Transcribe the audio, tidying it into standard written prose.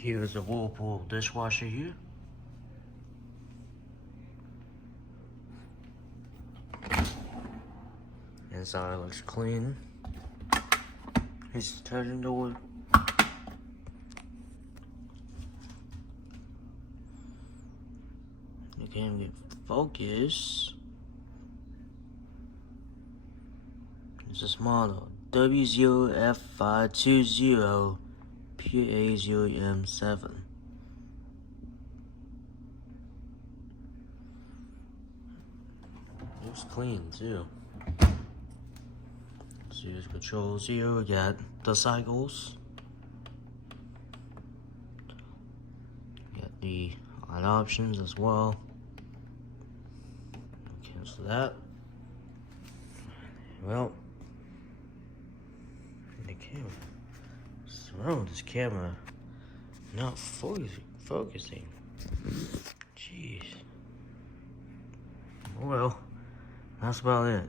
Here's a Whirlpool dishwasher here. Inside looks clean. Here's the detergent door. You can't even get focus. It's this model WDF520PADM7. Looks clean too. So here's controls here. We got the cycles. Got the on options as well. Cancel that. Well, the camera. What's wrong with this camera? Not focusing. Jeez. Well, that's about it.